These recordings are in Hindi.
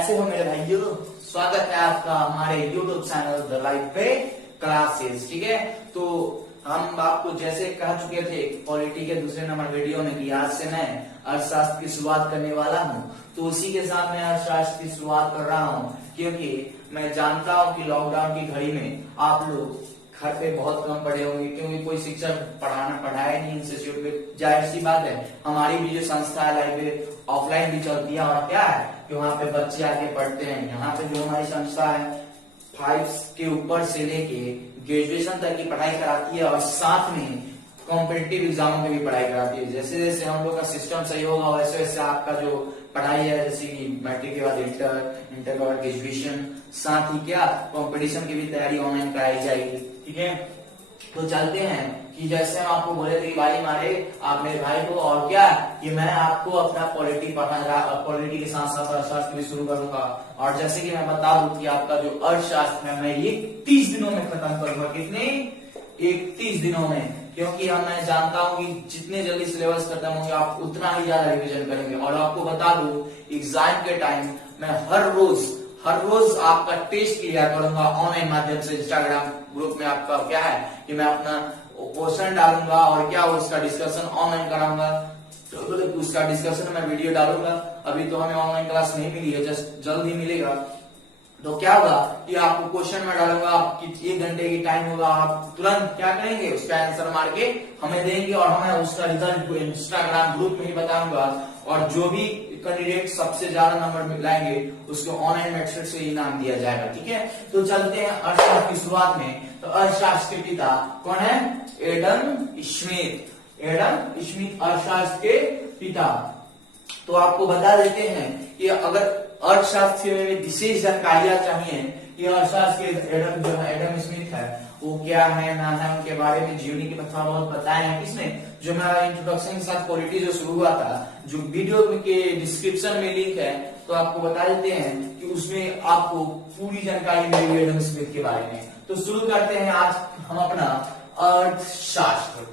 कैसे हो मेरे भाइयों। स्वागत है आपका हमारे YouTube चैनल द लाइफ पे क्लासेस। ठीक है, तो हम आपको जैसे कह चुके थे पॉलिटी के दूसरे नंबर वीडियो में कि आज से मैं अर्थशास्त्र की शुरुआत करने वाला हूं, तो उसी के साथ मैं अर्थशास्त्र की शुरुआत कर रहा हूं, क्योंकि मैं जानता हूं कि लॉकडाउन की घड़ी में आप लोग घर पे बहुत कम पढ़े होंगे, क्योंकि कोई शिक्षक पढ़ाया नहीं इंस्टीट्यूट में। जाहिर सी बात है, हमारी भी जो संस्था है लाइब्रेरी ऑफलाइन भी चलती है, और क्या है कि वहाँ पे बच्चे आके पढ़ते हैं। यहाँ पे जो हमारी संस्था है 5 के ऊपर से लेके ग्रेजुएशन तक की पढ़ाई कराती है, और साथ में कॉम्पिटिटिव एग्जामों में भी पढ़ाई कराती है। जैसे जैसे हम लोग का सिस्टम सही होगा वैसे वैसे आपका जो पढ़ाई है, जैसे कि मैट्रिक के बाद इंटर के बाद ग्रेजुएशन, साथ ही क्या कंपटीशन की भी तैयारी ऑनलाइन कराई जाएगी। ठीक है, तो चलते हैं कि जैसे हम आपको बोले थे भाई मारे आप मेरे भाई को, और क्या कि मैं आपको अपना पॉलिटी पॉलिटी के साथ साथ अर्थशास्त्र भी शुरू करूंगा। और जैसे कि मैं बता दूं कि आपका जो अर्थशास्त्र है मैं 31 दिनों में खत्म करूंगा। कितने? 31 दिनों में, क्योंकि मैं जानता हूं कि जितने जल्दी सिलेबस खत्म होंगे आप उतना ही ज्यादा रिवीजन करेंगे। और आपको बता दूं एग्जाम के टाइम मैं हर रोज आपका टेस्ट लिया करूंगा ऑनलाइन माध्यम से। इंस्टाग्राम ग्रुप में आपका क्या है कि मैं अपना क्वेश्चन डालूंगा और क्या उसका डिस्कशन ऑनलाइन कराऊंगा, तो उसका डिस्कशन मैं वीडियो डालूंगा। अभी तो हमें ऑनलाइन क्लास नहीं मिली है, जस्ट जल्द ही मिलेगा। तो क्या होगा कि आपको क्वेश्चन में डालूंगा, आपकी 1 घंटे की टाइम होगा, आप तुरंत क्या करेंगे उसका आंसर मार के हमें देंगे, और हमें उसका रिजल्ट इंस्टाग्राम ग्रुप में ही बताऊंगा। और जो भी कैंडिडेट सबसे ज्यादा नंबर लाएंगे उसको ऑनलाइन मेथड से इनाम दिया जाएगा। ठीक है, तो चलते हैं अर्थशास्त्र की शुरुआत में। तो अर्थशास्त्र के पिता कौन है? Adam Smith. एडम स्मिथ अर्थशास्त्र के पिता। तो आपको बता देते हैं कि अगर अर्थशास्त्र में विशेष जानकारियां चाहिए कि अर्थशास्त्र के एडम जो है एडम स्मिथ है वो क्या है ना है, उनके बारे में जीवनी के थोड़ा बहुत बताया है किसने? जो मेरा इंट्रोडक्शन के साथ पॉलिटी जो शुरू हुआ था, जो वीडियो के डिस्क्रिप्शन में लिंक है, तो आपको बता देते हैं कि उसमें आपको पूरी जानकारी मिलेगी एडम स्मिथ के बारे में। तो शुरू करते हैं आज हम अपना अर्थशास्त्र।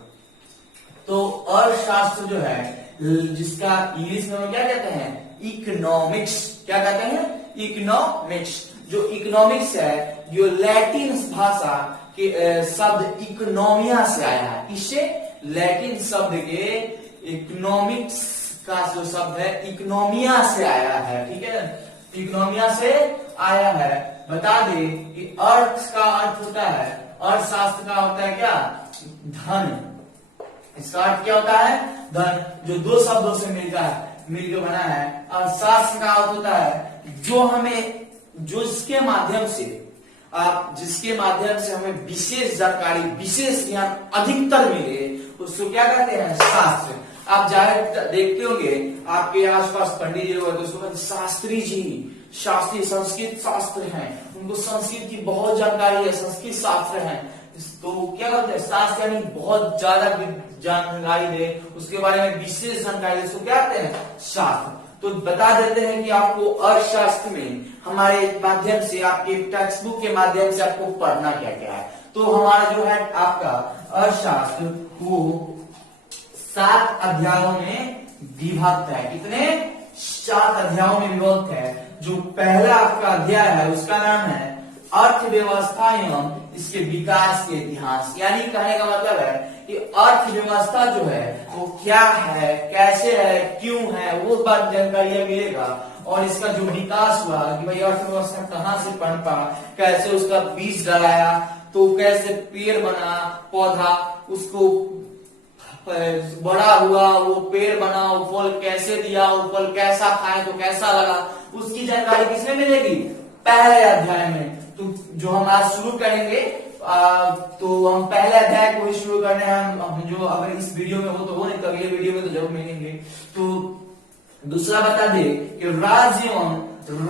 तो अर्थशास्त्र जो है जिसका इंग्लिश में क्या कहते हैं? इकोनॉमिक्स। क्या कहते हैं? इकोनॉमिक्स। जो इकोनॉमिक्स है जो लैटिन भाषा के शब्द इकोनॉमिया से आया है। इससे लैटिन शब्द के इकोनॉमिक्स का जो शब्द है इकोनॉमिया से आया है। ठीक है, इकोनॉमिया से आया है। बता दे कि अर्थ का अर्थ होता है, अर्थशास्त्र का होता है क्या? धन। इसका अर्थ क्या होता है? धन। जो 2 शब्दों से मिलकर बना है। अर्थशास्त्र का अर्थ होता है जो हमें जिसके माध्यम से हमें विशेष जानकारी, विशेष ज्ञान अधिकतर मिले, उसको क्या कहते हैं? शास्त्र। आप जाहिर देखते होंगे आपके आसपास पंडित जी लोग, तो उसको कहते शास्त्री जी, शास्त्री संस्कृत शास्त्र हैं, उनको संस्कृत की बहुत जानकारी है, संस्कृत शास्त्र है। तो क्या करते हैं? शास्त्र यानी बहुत ज्यादा जानकारी दे, उसके बारे में विशेष जानकारी दे, उसको क्या कहते हैं? शास्त्र। तो बता देते हैं कि आपको अर्थशास्त्र में हमारे माध्यम से, आपके टेक्स्ट बुक के माध्यम से आपको पढ़ना क्या क्या है। तो हमारा जो है आपका अर्थशास्त्र वो 7 अध्यायों में विभक्त है। कितने? 7 अध्यायों में विभक्त है। जो पहला आपका अध्याय है उसका नाम है अर्थव्यवस्था एवं इसके विकास के इतिहास। यानी कहने का मतलब है कि अर्थव्यवस्था जो है वो क्या है, कैसे है, क्यों है, वो बात जानकारी मिलेगा। और इसका जो विकास हुआ कि भाई अर्थव्यवस्था कहाँ से पनपा, कैसे उसका बीज डलाया, तो कैसे पेड़ बना, पौधा उसको बड़ा हुआ, वो पेड़ बना, वो फल कैसे दिया, वो फल कैसा खाए तो कैसा लगा, उसकी जानकारी किसमें मिलेगी? पहले अध्याय में। तो जो हम आज शुरू करेंगे तो हम पहले अध्याय को ही शुरू करने हैं। हम जो अगर इस वीडियो में हो तो वो, नहीं तो अगले वीडियो में तो जरूर मिलेंगे। तो दूसरा बता दे कि राज्य एवं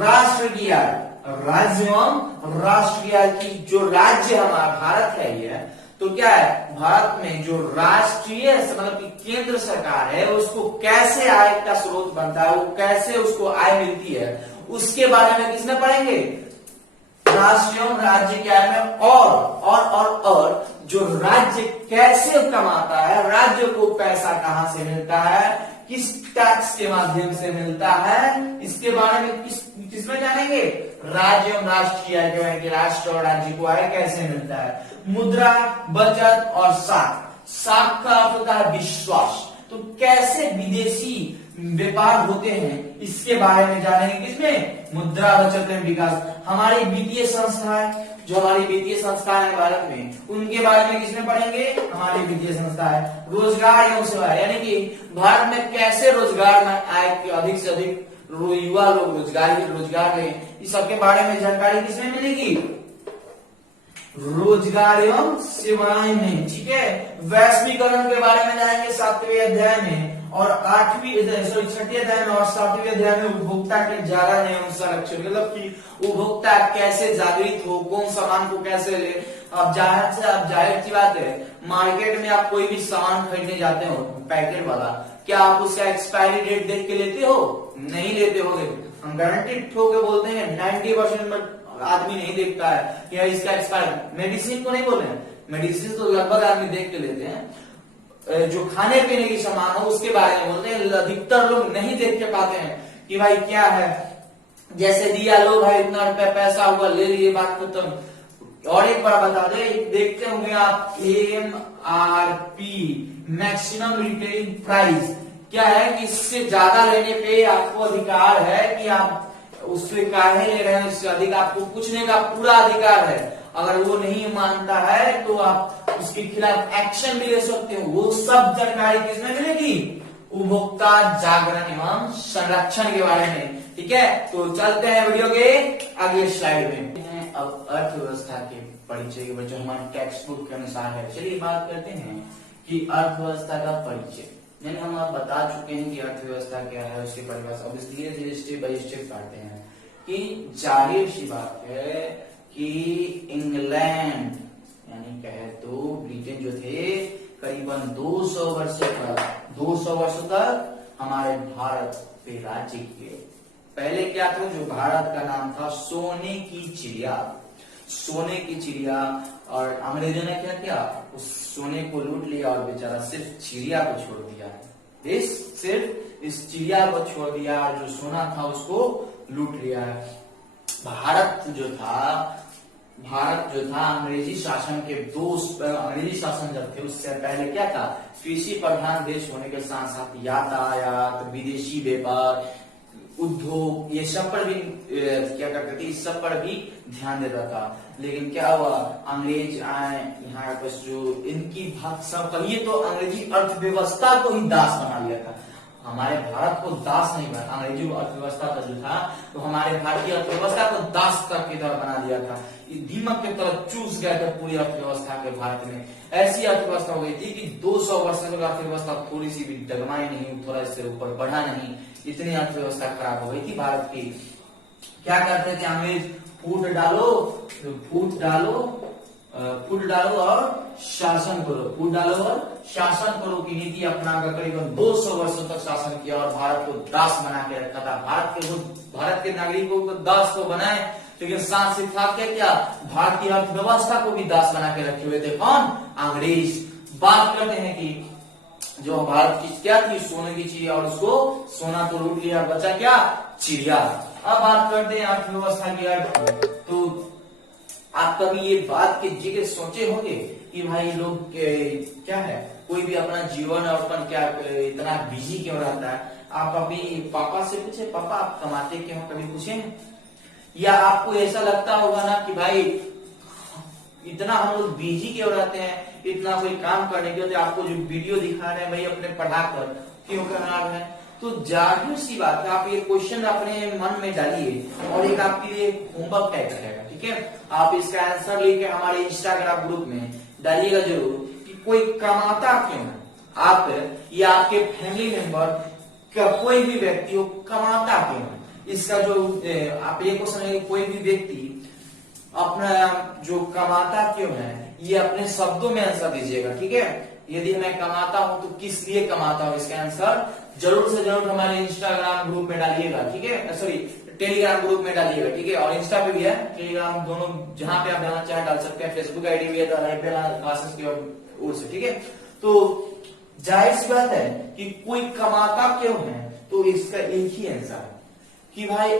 राष्ट्रीय की जो राज्य हमारा भारत है ये, तो क्या है भारत में जो राष्ट्रीय मतलब कि केंद्र सरकार है उसको कैसे आय का स्रोत बनता है, वो कैसे उसको आय मिलती है, उसके बारे में किसमें पढ़ेंगे? राष्ट्रीय राज्य क्या है और जो राज्य कैसे कमाता है, राज्य को पैसा कहां से मिलता है, किस टैक्स के माध्यम से मिलता है, इसके बारे में किसमें जानेंगे, राज्य एवं राष्ट्रीय आय, जो है कि राष्ट्र और राज्य को आय कैसे मिलता है। मुद्रा, बचत और साख। साख का अर्थ होता है विश्वास, तो कैसे विदेशी व्यापार होते हैं इसके बारे में जानेंगे किसमें, मुद्रा, बचत एवं विकास। हमारी वित्तीय संस्थाएं, जो हमारी वित्तीय संस्थाएं हैं भारत में, उनके बारे में किसमें पढ़ेंगे, हमारी वित्तीय संस्था है। रोजगार एवं सेवा, यानी कि भारत में कैसे रोजगार में आय के अधिक से अधिक युवा लोग रोजगार लें, इस सबके बारे में जानकारी किसमें मिलेगी, रोजगार एवं सेवाएं में। ठीक है, वैश्वीकरण के बारे में जानेंगे 7वें अध्याय में, और 6ठे अध्याय में और 7वें अध्याय में उपभोक्ता के जागरण एवं संरक्षण, मतलब कि उपभोक्ता कैसे जागृत हो, कौन सामान को कैसे ले। अब जाहिर सी बात है, मार्केट में आप कोई भी सामान खरीदने जाते हो पैकेट वाला, क्या आप उसका एक्सपायरी डेट देख के लेते हो, नहीं लेते हो। हम गारंटेड ठोक के बोलते हैं 90% आदमी नहीं देखता है कि इसका एक्सपायर। मेडिसिन को नहीं बोल रहे हैं, मेडिसिन तो लगभग आदमी देख के लेते हैं, जो खाने पीने की सामान हो उसके बारे में बोलते हैं, अधिकतर लोग नहीं देख के पाते हैं कि भाई क्या है, जैसे दिया लो भाई इतना रुपया पैसा हुआ ले लिए, बात खत्म। और एक बार बता दे, देखते होंगे आप MRP, मैक्सिमम रिटेलिंग प्राइस, क्या है कि इससे ज्यादा लेने पे आपको अधिकार है कि आप उससे काहे ले रहे हैं, इससे अधिक आपको पूछने का पूरा अधिकार है। अगर वो नहीं मानता है तो आप उसके खिलाफ एक्शन भी ले सकते हो। वो सब जानकारी किसमें मिलेगी, उपभोक्ता जागरण एवं संरक्षण के बारे में। ठीक है, तो चलते हैं वीडियो के अगले स्लाइड में। अब अर्थव्यवस्था के परिचय के बच्चों हमारे टेक्स्ट बुक के अनुसार है। चलिए बात करते हैं कि अर्थव्यवस्था का परिचय। यानी हम आप बता चुके हैं कि अर्थव्यवस्था क्या है, उसकी परिभाषा। अब धीरे धीरे स्टेप बाय स्टेप करते हैं कि जाहिर सी बात है कि इंग्लैंड यानी कहे तो ब्रिटेन जो थे, करीबन 200 वर्ष तक हमारे भारत पे राज्य किए। पहले क्या था, जो भारत का नाम था सोने की चिड़िया, सोने की चिड़िया। और अंग्रेजों ने क्या किया, उस सोने को लूट लिया और बेचारा सिर्फ चिड़िया को छोड़ दिया है। सिर्फ इस चिड़िया को छोड़ दिया और जो सोना था उसको लूट लिया है। भारत जो था अंग्रेजी शासन के अंग्रेजी शासन जब थे उससे पहले क्या था, कृषि प्रधान देश होने के साथ साथ यातायात, विदेशी व्यापार, उद्योग, ये सब पर भी क्या करते थे, इस सब पर भी ध्यान देता था। लेकिन क्या हुआ, अंग्रेज आए यहाँ पर, जो इनकी सब कहिए तो अंग्रेजी अर्थव्यवस्था को ही दास बना लिया था। हमारे भारत को दास नहीं बना, अंग्रेजी अर्थव्यवस्था का जो था तो हमारे भारतीय अर्थव्यवस्था को दास तक की तरह बना दिया था। दीमक की तरह चूस गए थे पूरी अर्थव्यवस्था के भारत में। ऐसी अर्थव्यवस्था हो गई थी कि 200 वर्ष तक अर्थव्यवस्था थोड़ी सी भी डगमाई नहीं, थोड़ा इससे ऊपर बढ़ा नहीं, इतनी अर्थव्यवस्था खराब हो गई थी भारत की। क्या करते थे अंग्रेज, फूट डालो और शासन करो की नीति अपनाकर करीबन 200 वर्षों तक शासन किया और भारत को दास बना के रखा था। भारत के नागरिकों को दास तो बनाए, लेकिन साथ ही साथ क्या भारतीय अर्थव्यवस्था को भी दास बना के रखे हुए थे। कौन, अंग्रेज। बात करते हैं कि जो भारत की क्या थी, सोने की चिड़िया, और उसको सोना तो लूट लिया, बचा क्या, चिड़िया। अब बात करते हैं अर्थव्यवस्था की अर्थ। तो आप कभी ये बात के जिक्र सोचे होंगे कि भाई लोग क्या है, कोई भी अपना जीवन यापन क्या इतना बिजी क्यों रहता है। आप अभी पापा से पूछे, पापा आप कमाते क्यों, कभी पूछे? या आपको ऐसा लगता होगा ना कि भाई इतना हम लोग बिजी क्यों रहते हैं, इतना कोई काम करने के लिए आपको जो वीडियो दिखा रहे हैं भाई अपने पढ़ाकर क्यों करा रहे हैं। तो जाहिर सी बात है, आप ये क्वेश्चन अपने मन में डालिए और एक आपके लिए होमवर्क टाइप रहेगा। ठीक है, आप इसका आंसर लेके हमारे इंस्टाग्राम ग्रुप में डालिएगा जरूर कि कोई कमाता क्यों है, आप या आपके फैमिली मेंबर का कोई भी व्यक्ति हो कमाता क्यों है। इसका जो आप ये क्वेश्चन, कोई भी व्यक्ति अपना जो कमाता क्यों है, ये अपने शब्दों में आंसर दीजिएगा। ठीक है, यदि मैं कमाता हूं तो किस लिए कमाता हूं, इसका आंसर जरूर से जरूर हमारे इंस्टाग्राम ग्रुप में डालिएगा। ठीक है, सॉरी टेलीग्राम ग्रुप में डालिएगा, ठीक है, और इंस्टा पे भी है, टेलीग्राम, दोनों जहां पे आप डालना चाहे डाल सकते हैं। फेसबुक आईडी भी है क्लासेस की ओर से, ठीक है। तो जाहिर सी बात है कि कोई कमाता क्यों है, तो इसका एक ही आंसर है कि भाई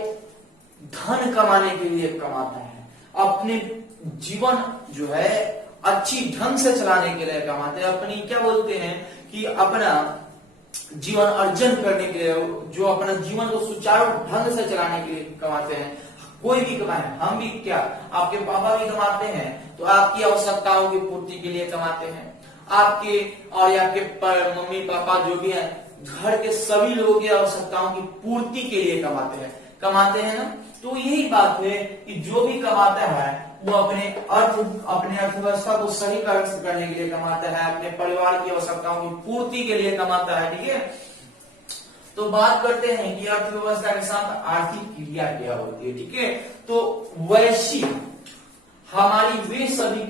धन कमाने के लिए कमाता है, अपने जीवन जो है अच्छी ढंग से चलाने के लिए कमाते हैं, अपनी क्या बोलते हैं कि अपना जीवन अर्जन करने के लिए, जो अपना जीवन को सुचारू ढंग से चलाने के लिए कमाते हैं। कोई भी कमाए, हम भी क्या, आपके पापा भी कमाते हैं तो आपकी आवश्यकताओं की पूर्ति के लिए कमाते हैं, आपके और आपके मम्मी पापा जो भी हैं, घर के सभी लोगों की आवश्यकताओं की पूर्ति के लिए कमाते हैं ना। तो यही बात है कि जो भी कमाता है वो अपने अर्थव्यवस्था को सही करने के लिए कमाता है, अपने परिवार की आवश्यकताओं की पूर्ति के लिए कमाता है, ठीक है। तो बात करते हैं कि अर्थव्यवस्था के साथ आर्थिक क्रिया क्या होती है, ठीक है। तो वैसी हमारी वे सभी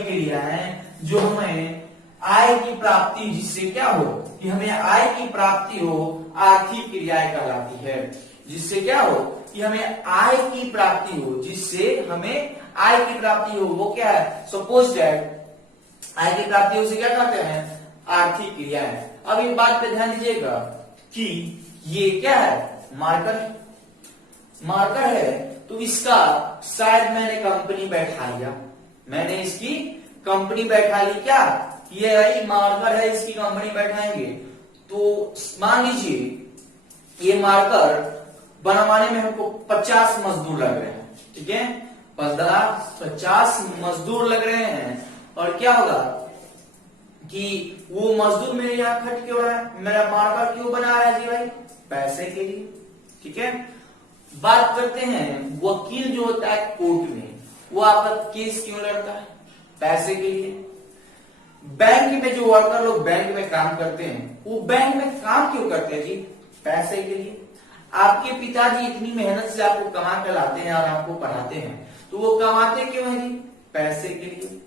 क्रियाएं जो हमें आय की प्राप्ति, जिससे क्या हो कि हमें आय की प्राप्ति हो, आर्थिक क्रियाएं कहलाती है। जिससे क्या हो कि हमें आय की प्राप्ति हो, जिससे हमें आय की प्राप्ति हो, वो क्या है, सपोज दैट आय की प्राप्ति उसे क्या कहते हैं, आर्थिक क्रियाएं। अब एक बात पे ध्यान दीजिएगा कि ये क्या है, मार्कर है, तो इसका शायद मैंने कंपनी बैठा लिया, मैंने इसकी कंपनी बैठा ली, क्या ये भाई मार्कर है, इसकी कंपनी बैठाएंगे। तो मान लीजिए ये मार्कर बनवाने में हमको 50 मजदूर लग रहे हैं, ठीक है, 50 मजदूर लग रहे हैं, और क्या होगा कि वो मजदूर मेरे यहाँ खट क्यों रहा है, मेरा मार्कर क्यों बना रहा है जी भाई, पैसे के लिए, ठीक है। बात करते हैं वकील जो होता है कोर्ट में, वो आपका केस क्यों लड़ता है, पैसे के लिए। बैंक में जो वर्कर लोग बैंक में काम करते हैं, वो बैंक में काम क्यों करते हैं जी, पैसे के लिए। आपके पिताजी इतनी मेहनत से आपको कमा कर लाते हैं और आपको पढ़ाते हैं, तो वो कमाते क्यों है जी, पैसे के लिए।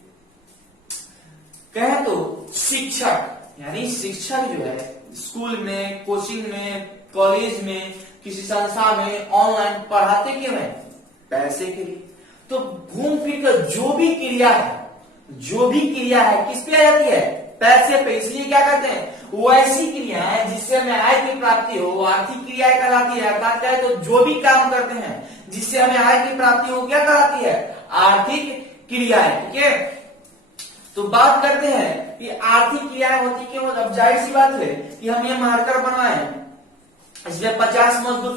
कहे तो शिक्षक, यानी शिक्षक जो है स्कूल में, कोचिंग में, कॉलेज में, किसी संस्था में ऑनलाइन पढ़ाते क्यों है, पैसे के लिए। तो घूम फिर कर जो भी क्रिया है किस पे आ जाती है, पैसे पे। इसलिए क्या कहते हैं, वो ऐसी क्रिया है जिससे हमें आय की प्राप्ति हो, वो आर्थिक क्रिया कहलाती है। अर्थात क्या है, तो जो भी काम करते हैं जिससे हमें आय की प्राप्ति हो, क्या कहलाती है, आर्थिक क्रियाएं, ठीक है। तो बात करते हैं कि आर्थिक क्रियाएं होती क्यों, अब जाहिर सी बात है कि हम ये मार्कर बनवाए, इसमें 50 मजदूर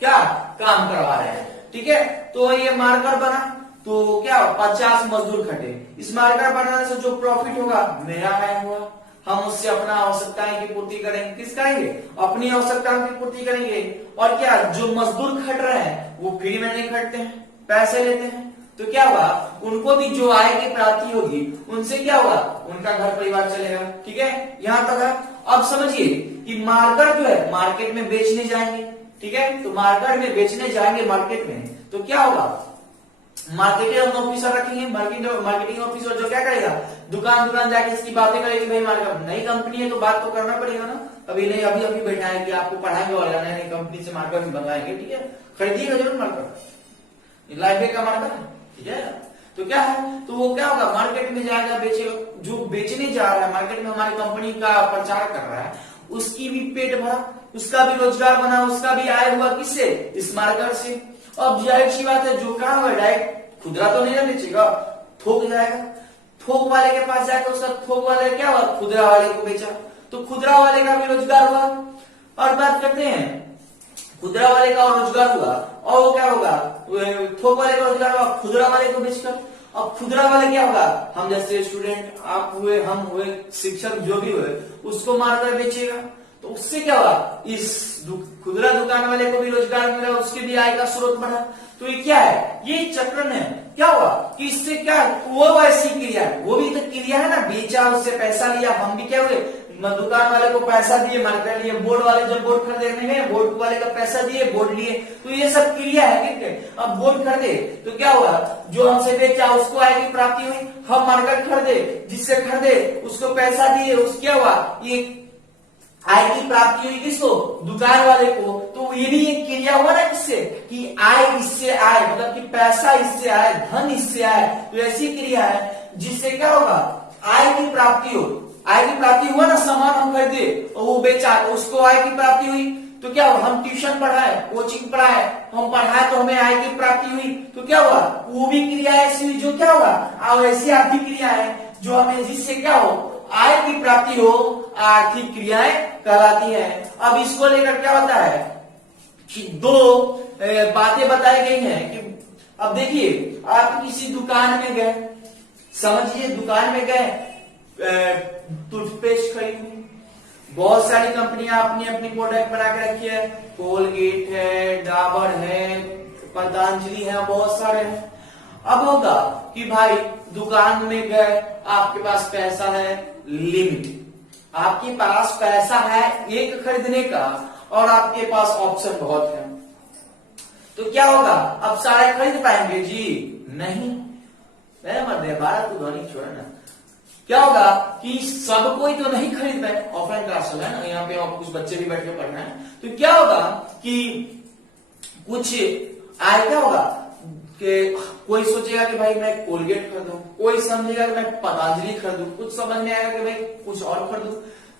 क्या काम करवा रहे हैं, ठीक है। तो ये मार्कर बना, तो क्या 50 मजदूर खटे, इस मार्कर बनाने से जो प्रॉफिट होगा मेरा आय हुआ, हम उससे अपना आवश्यकताएं की पूर्ति करेंगे, किस करेंगे, अपनी आवश्यकताओं की पूर्ति करेंगे। और क्या जो मजदूर खट रहे हैं वो फ्री में नहीं खटते हैं, पैसे लेते हैं, तो क्या होगा, उनको भी जो आय की प्राप्ति होगी उनसे क्या होगा, उनका घर परिवार चलेगा, ठीक है। यहां तक है। अब समझिए कि मार्कर जो है मार्केट में बेचने जाएंगे, ठीक है, तो मार्केट में बेचने जाएंगे मार्केट में, तो क्या होगा, मार्केटिंग ऑफिसर रखेंगे, मार्केटिंग ऑफिसर जो क्या करेगा, दुकान जाके इसकी बातें करेगी, भाई मार्कर नई कंपनी है तो बात तो करना पड़ेगा ना, अभी नहीं अभी बैठाएंगे, आपको पढ़ाएंगे और नई कंपनी से मार्कर बनवाएंगे, ठीक है, खरीदिएगा जरूर मार्कर, लाइब्रेरी का मार्कर, ठीक है। तो क्या है, तो वो क्या होगा, मार्केट में जाएगा, बेचेगा, जो बेचने जा रहा है मार्केट में हमारी कंपनी का प्रचार कर रहा है, उसकी भी पेट भरा, उसका भी रोजगार बना, उसका भी आय हुआ, किससे, इस मार्कर से। अब जाहिर सी बात है, जो क्या हुआ डायरेक्ट खुदरा तो नहीं ना बेचेगा, थोक जाएगा, थोक वाले के पास जाकर उसका थोक वाले क्या हुआ, खुदरा वाले को बेचा, तो खुदरा वाले का भी रोजगार हुआ। और बात करते हैं खुदरा वाले का और रोजगार हुआ, और वो क्या होगा, थोक वाले का रोजगार हुआ खुदरा वाले को बेचकर। अब खुदरा वाले क्या होगा, हम जैसे स्टूडेंट, आप हुए, हम हुए, शिक्षक जो भी हुए, उसको मारकर बेचेगा, तो उससे क्या होगा, इस खुदरा दुकान वाले को भी रोजगार मिला, उसके भी आय का स्रोत बढ़ा। तो ये क्या है, ये चक्रण है। क्या हुआ कि इससे क्या, वो ऐसी क्रिया है, वो भी तो क्रिया है ना, बेचा, उससे पैसा लिया, हम भी क्या हुए, दुकान वाले को पैसा दिए, मार्केट लिए, बोर्ड वाले जब बोर्ड खरीदने गए, बोर्ड वाले का पैसा दिए, बोर्ड लिए, तो ये सब क्रिया है, ठीक है। अब बोर्ड खरीदे तो क्या हुआ, जो हमसे बेचा उसको आय की प्राप्ति हुई, हम मार्केट खरीदे, जिससे खरीदे उसको पैसा दिए, उस क्या हुआ, ये आय की प्राप्ति हुई किसको, दुकान वाले को। तो ये भी एक क्रिया हुआ ना किससे, कि आय इससे आय, मतलब कि पैसा इससे आय, धन इससे आय। तो ऐसी क्रिया है जिससे क्या होगा, आय की प्राप्ति हो। आय की प्राप्ति हुआ ना, सामान हम खरीदे और वो बेचा तो उसको आय की प्राप्ति हुई। तो क्या हुआ, हम ट्यूशन पढ़ाए, कोचिंग पढ़ाए, हम पढ़ाए तो हमें आय की प्राप्ति हुई। तो क्या हुआ, वो भी क्रिया ऐसी हुई जो क्या हुआ, और ऐसी आर्थिक क्रिया है जो हमें जिससे क्या हो, आय की प्राप्ति हो, आर्थिक क्रियाएं कहलाती है। अब इसको लेकर क्या होता है कि दो बातें बताई गई हैं कि अब देखिए, आप किसी दुकान में गए, समझिए दुकान में गए टूथपेस्ट खरीदने, बहुत सारी कंपनियां अपनी अपनी प्रोडक्ट बना के रखी है, कोलगेट है, डाबर है, पतंजलि है, बहुत सारे हैं। अब होगा कि भाई दुकान में गए, आपके पास पैसा है लिमिट, आपके पास पैसा है एक खरीदने का और आपके पास ऑप्शन बहुत है, तो क्या होगा, अब सारे खरीद पाएंगे जी नहीं, मत दे बारह को ध्वनि छोड़ा ना। क्या होगा कि सब कोई तो नहीं खरीद पाए, ऑफलाइन क्लास है ना, यहाँ पे कुछ बच्चे भी बैठ के पढ़ रहे हैं। तो क्या होगा कि कुछ आय क्या होगा कि कोई सोचेगा कि भाई मैं कोलगेट खरीदूं, कोई समझेगा कि मैं पतंजलि खरीदूं, कुछ समझ में आएगा कि भाई कुछ और खरीदूं।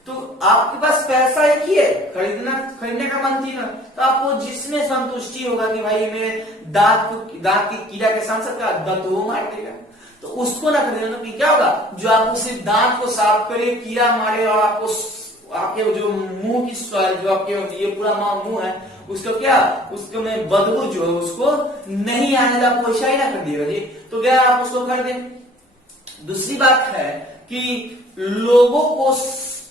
तो आपके पास पैसा एक ही है, खरीदने का मन थी ना, तो आपको जिसमें संतुष्टि होगा कि भाई मेरे दांत की कीड़ा के साथ साथ दंत वो मार देगा, तो उसको ना खरीदना। कि क्या होगा, जो आपको सिर्फ दांत को साफ करे, कीड़ा मारे और आपको आपके जो मुंह की जो आपके ये पूरा मुंह है उसको क्या, उसको में बदबू जो है उसको नहीं आने का कोई ही ना कर दिएगा जी, तो क्या आप उसको खरीदे। दूसरी बात है कि लोगों को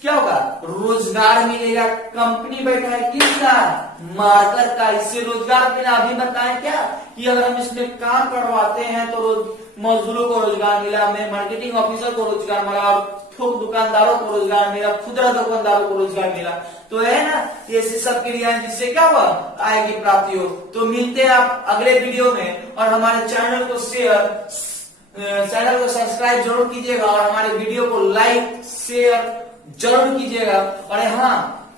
क्या होगा, रोजगार मिलेगा। कंपनी बैठा है किसका, मार्कर का, इससे रोजगार मिला। अभी बताएं क्या कि अगर हम इसमें काम करवाते हैं तो मजदूरों को रोजगार मिला, मैं मार्केटिंग ऑफिसर को रोजगार मिला, थोक दुकानदारों को रोजगार मिला, खुदरा दुकानदारों को रोजगार मिला। तो है ना, ये सब क्रियाएं जिससे क्या हुआ, आय की प्राप्ति हो। तो मिलते हैं आप अगले वीडियो में, और हमारे चैनल को सब्सक्राइब जरूर कीजिएगा और हमारे वीडियो को लाइक शेयर जरूर कीजिएगा। और हाँ,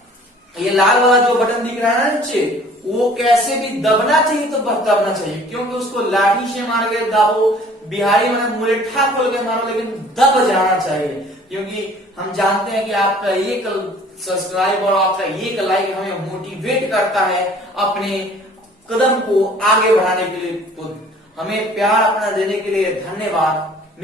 ये लाल वाला जो बटन दिख रहा है ना नीचे, वो कैसे भी दबना चाहिए तो दबना चाहिए, क्योंकि उसको लाठी से मार के दबो, बिहारी में मुलेठा खोल के मारो, लेकिन दब जाना चाहिए, क्योंकि हम जानते हैं कि आपका एक सब्सक्राइब और आपका एक लाइक हमें मोटिवेट करता है अपने कदम को आगे बढ़ाने के लिए। तो हमें प्यार अपना देने के लिए धन्यवाद।